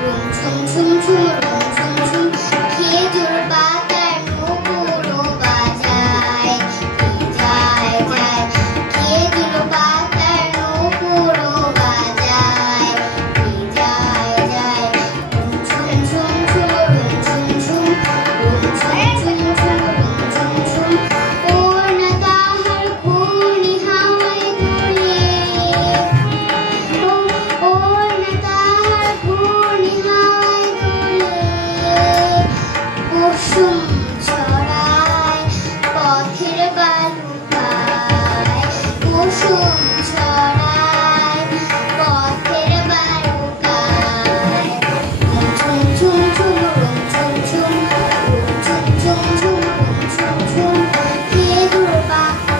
room ঝুম ঝুম ঝুম room ঝুম ঝুম খেজুর পাতার নূপুরও বাজায় যায় যায় খেজুর পাতার নূপুরও বাজায় যায় যায় রুম ঝুম ঝুম ঝুম রুম ঝুম ঝুম রুম ঝুম ঝুম ঝুম রুম ঝুম ঝুম ওড়না তাহার ঘূর্ণি হাওয়ায় দোলে ওড়না তাহার ঘূর্ণি হাওয়ায় দোলে কুসুম ছড়ায় পথের বালুকায় কুসুম ছড়ায় পথের বালুকায় ঝুম ঝুম ঝুম রুম ঝুম ঝুম রুম ঝুম ঝুম ঝুম রুম ঝুম ঝুম খেজুর পাতা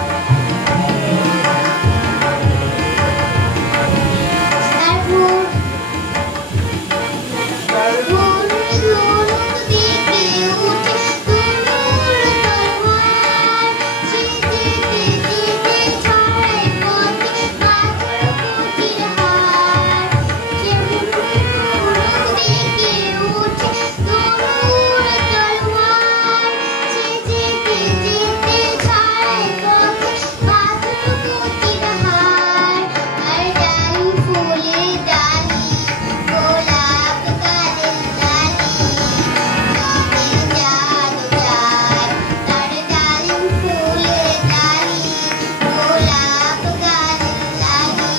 ভোর ভোর ধনুক দিকে উঠে তনুর তলোয়ার যেতে যেতে ছড়ায় পথে পাথর কুটির হার ধনুক দিকে উঠে তনুর তলোয়ার যেতে যেতে ছড়ায় পথে পাথর কুটির হার আর ডালিম ফুলের ডালি গোলাপ গালের লালি জমিন জাদু যায় তার ডালিম ফুলের ডালি গোলাপ গালের লালি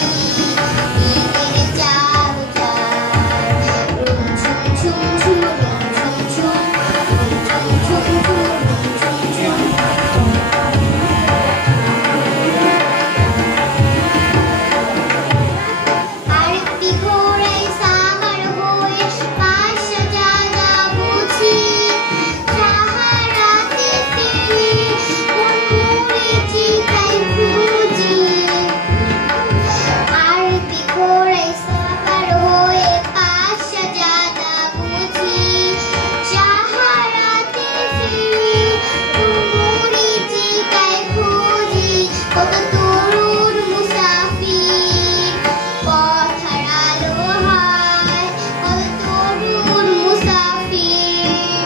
মেঘের জাদু যায় রুম ঝুম ঝুম ঝুম রুম ঝুম ঝুম রুম ঝুম ঝুম ঝুম রুম ঝুম ঝুম আরেকটি ঘোড়ায় সাবার হয়ে পাশা জাগা বুঝি সাহারাতে ফিরে কোন মরীচিকায় খুঁজি আরেকটি ঘোড়ায় সাবার হয়ে পাশা জাগা বুঝি সাহারাতে ফিরে কোন মরীচিকায় খুঁজি কত তরুণ মুসাফির পথ হারালো হায় কত তরুণ মুসাফির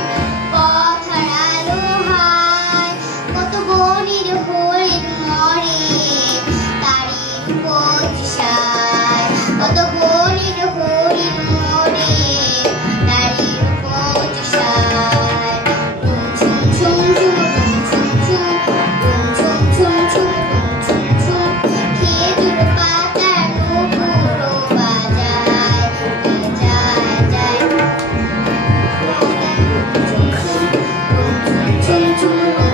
পথ হারালো হায় কত বনির হরিণ মরে তারই উপজিসায় কত বনির হরিণ মরে তারই উপজিসায় রুম ঝুম ঝুম ঝুম রুম ঝুম ঝুম রুম ঝুম ঝুম ঝুম রুম ঝুম ঝুম খেজুর পাতার নূপুরও বাজায় যায় যায় রুম ঝুম ঝুম রুম ঝুম ঝুম ঝুম